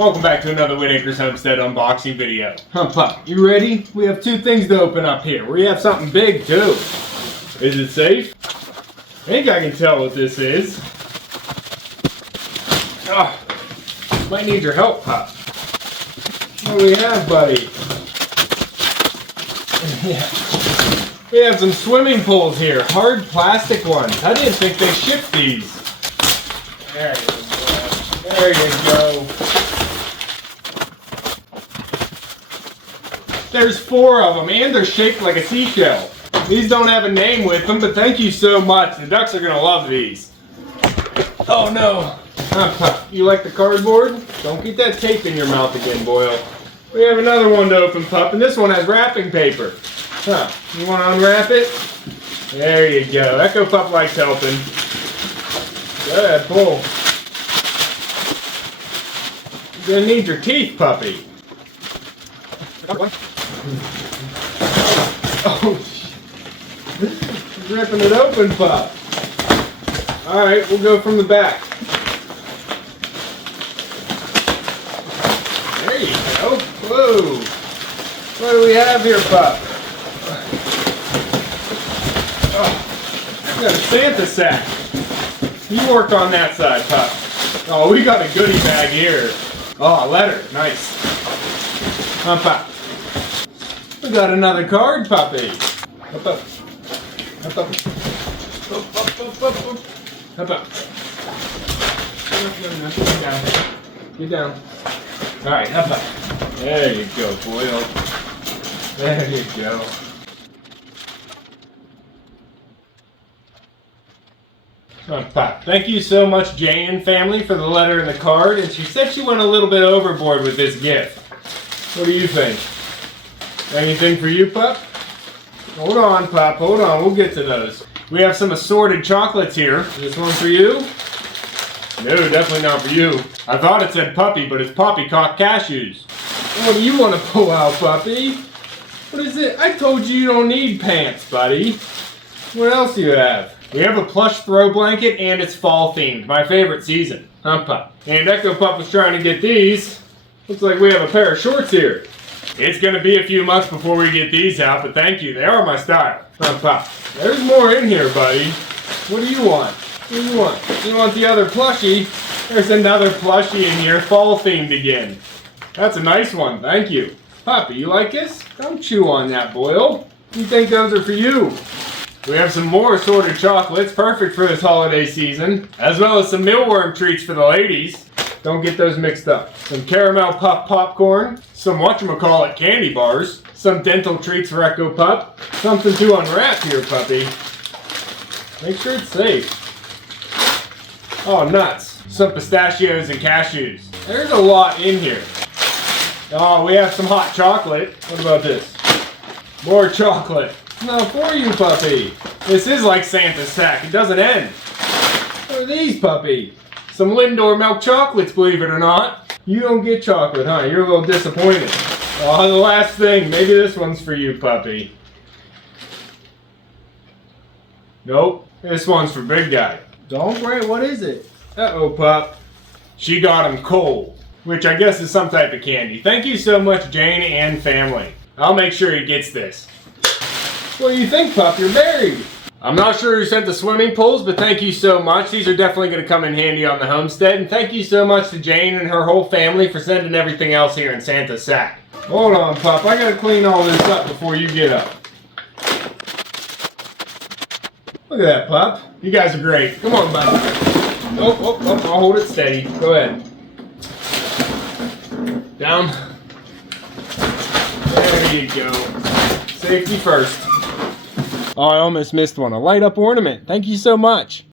Welcome back to another Whitt Homestead unboxing video. Pup, you ready? We have two things to open up here. We have something big too. Is it safe? I think I can tell what this is. Oh, might need your help, Pup. What do we have, buddy? Yeah. We have some swimming pools here, hard plastic ones. I didn't think they shipped these. There you go. There you go. There's 4 of them, and they're shaped like a seashell. These don't have a name with them, but thank you so much. The ducks are gonna love these. Oh no. You like the cardboard? Don't get that tape in your mouth again, Boyle. We have another one to open, Pup, and this one has wrapping paper. You want to unwrap it? There you go. Echopup likes helping. Go ahead, pull. You're gonna need your teeth, puppy. Oh, ripping it open, Pup. Alright, we'll go from the back. There you go. Whoa. What do we have here, Pup? Oh, we got a Santa sack. You work on that side, Pup. Oh, we got a goodie bag here. Oh, a letter. Nice. Pup. We got another card, puppy. Up, up. Up, up. Up, up, up, up, up. Up, up. Get down. Get down. Alright, up, up. There you go, Boyle. There you go. Pup. Thank you so much, Jane and family, for the letter and the card. And she said she went a little bit overboard with this gift. What do you think? Anything for you, Pup? Hold on, Pup. Hold on. We'll get to those. We have some assorted chocolates here. This one for you? No, definitely not for you. I thought it said puppy, but it's poppycock cashews. What do you want to pull out, puppy? What is it? I told you you don't need pants, buddy. What else do you have? We have a plush throw blanket, and it's fall themed. My favorite season. Pup. And Echopup was trying to get these. Looks like we have a pair of shorts here. It's going to be a few months before we get these out, but thank you. They are my style. Pup. There's more in here, buddy. What do you want? What do you want? You want the other plushie? There's another plushie in here, fall themed again. That's a nice one. Thank you. Puppy, you like this? Don't chew on that, Boyle. You think those are for you? We have some more assorted chocolates, perfect for this holiday season, as well as some mealworm treats for the ladies. Don't get those mixed up. Some caramel puff popcorn, some whatchamacallit candy bars, some dental treats for Echopup, something to unwrap here, puppy. Make sure it's safe. Oh, nuts. Some pistachios and cashews. There's a lot in here. Oh, we have some hot chocolate. What about this? More chocolate. No, for you, puppy. This is like Santa's sack. It doesn't end. What are these, puppy? Some Lindor milk chocolates, believe it or not. You don't get chocolate, huh? You're a little disappointed. Oh, the last thing. Maybe this one's for you, puppy. Nope. This one's for big guy. Don't worry. What is it? Uh-oh, Pup. She got him cold, which I guess is some type of candy. Thank you so much, Jane and family. I'll make sure he gets this. What do you think, Pup? You're married. I'm not sure who sent the swimming pools, but thank you so much. These are definitely going to come in handy on the homestead. And thank you so much to Jane and her whole family for sending everything else here in Santa's sack. Hold on, Pup. I got to clean all this up before you get up. Look at that, Pup. You guys are great. Come on, buddy. Oh, I'll hold it steady. Go ahead. Down. There you go. Safety first. Oh, I almost missed one. A light up ornament. Thank you so much.